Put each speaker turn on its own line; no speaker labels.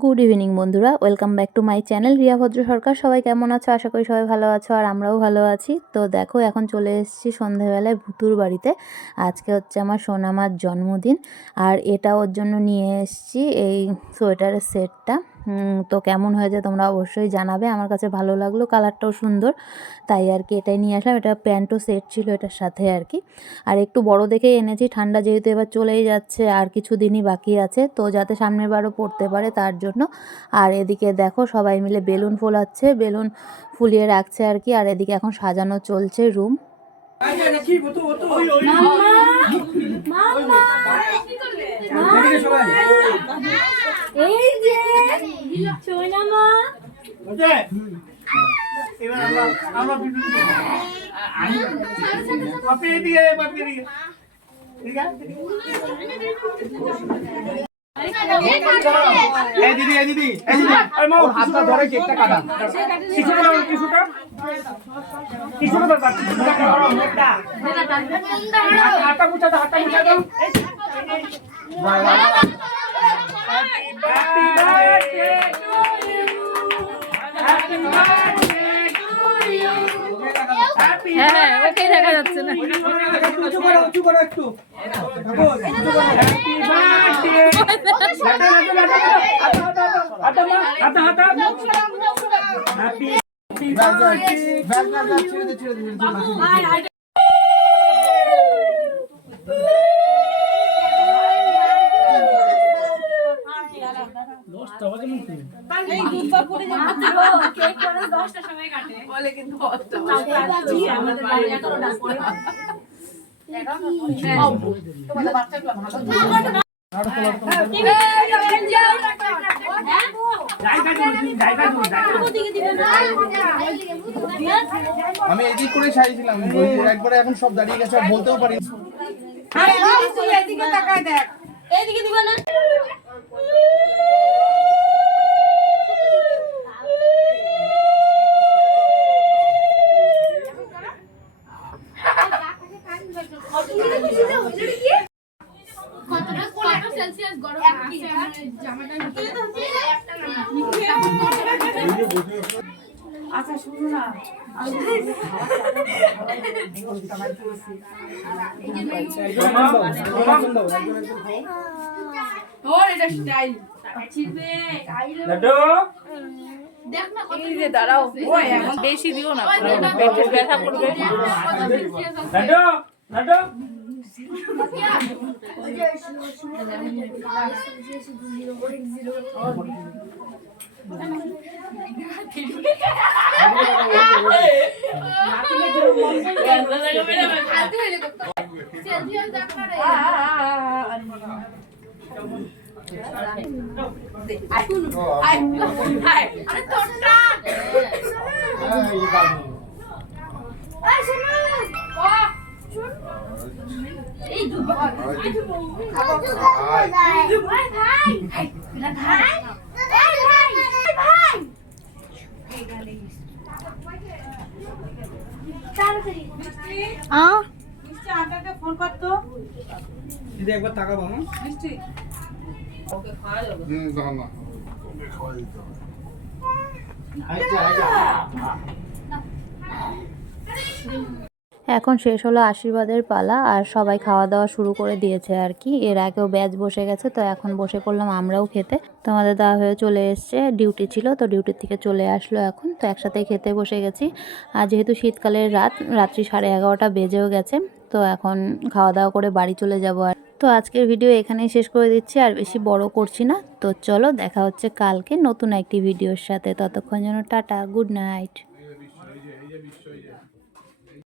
Good evening বন্ধুরা। Welcome back to my channel Riya Bhadra Sarkar সবাই কেমন আছো? আশা করি সবাই ভালো আছো, আর আমরাও ভালো আছি। তো দেখো, এখন চলে এসেছি সন্ধেবেলায় ভুতুর বাড়িতে। আজকে হচ্ছে আমার সোনামার জন্মদিন, আর এটা ওর জন্য নিয়ে এসেছি এই সোয়েটারের সেটটা। তো কেমন হয়েছে তোমরা অবশ্যই জানাবে। আমার কাছে ভালো লাগল কালারটাও সুন্দর। তাই আর কি এটাই নিয়ে আসলাম। এটা প্যান্টও সেট ছিল এটার সাথে আর কি। আর একটু বড় দেখেই এনেছি ঠান্ডা যেহেতু এবার চলেই যাচ্ছে আর কিছু দিনই বাকি আছে। তো যাতে সামনের বারও পড়তে পারে তার জন্য। আর এদিকে দেখো সবাই মিলে বেলুন ফোলাচ্ছে বেলুন ফুলিয়ে রাখছে আর কি। আর এদিকে এখন সাজানো চলছে রুম
এই
এবার আমরা আমরা বিদ্যুৎ আপনি এদিকে আপনি এদিকে ঠিক আছে? এই দিদি এই দিদি এই দিদি। এই মা হাতটা ধরে কেকটা কাটা। কিছুটা কিছুটা। কিছুটা দাও কিছুটা কাটা মোটা হাতটা মুছা হাতটা মুছা দাও happy birthday to you happy birthday to you happy
হ্যাঁ হ্যাঁ ওকেই দেখা যাচ্ছে না
হ্যাপি
আমি এদিক করে সাইছিলাম একবারে এখন সব দাঁড়িয়ে গেছে আর বলতেও পারি না।
এইদিকে সেলসিয়াস গরম আছে আমার জামাটার ভিতরে এটা স্টাইল না কত
এই যে দাঁড়াও বেশি দিও না পেটে ব্যথা করবে।
লাড্ডু লাড্ডু
সেলসিয়াস দেখ না রে আরে তোরটা এই দুধ ভাই ভাই ভাই ভাই ভাই তাড়াতাড়ি
দিদি একবার তাকাবো হ্যাঁ?
দাঁড়ান না।
এখন শেষ হলো আশীর্বাদের পালা আর সবাই খাওয়া দাওয়া শুরু করে দিয়েছে আর কি। এর আগেও ব্যাচ বসে গেছে, তো এখন বসে পড়লাম আমরাও খেতে। তো আমাদের দেওয়া হয়ে চলে এসছে, ডিউটি ছিল, তো ডিউটির থেকে চলে আসলো এখন, তো একসাথে খেতে বসে গেছি। আর যেহেতু শীতকালের রাত, রাত্রি সাড়ে এগারোটা বেজেও গেছে, তো এখন খাওয়া দাওয়া করে বাড়ি চলে যাব আর। তো আজকের ভিডিও এখানেই শেষ করে দিচ্ছি, আর বেশি বড় করছি না। তো চলো দেখা হচ্ছে কালকে নতুন একটি ভিডিওর সাথে, ততক্ষণ যেন টাটা, গুড নাইট।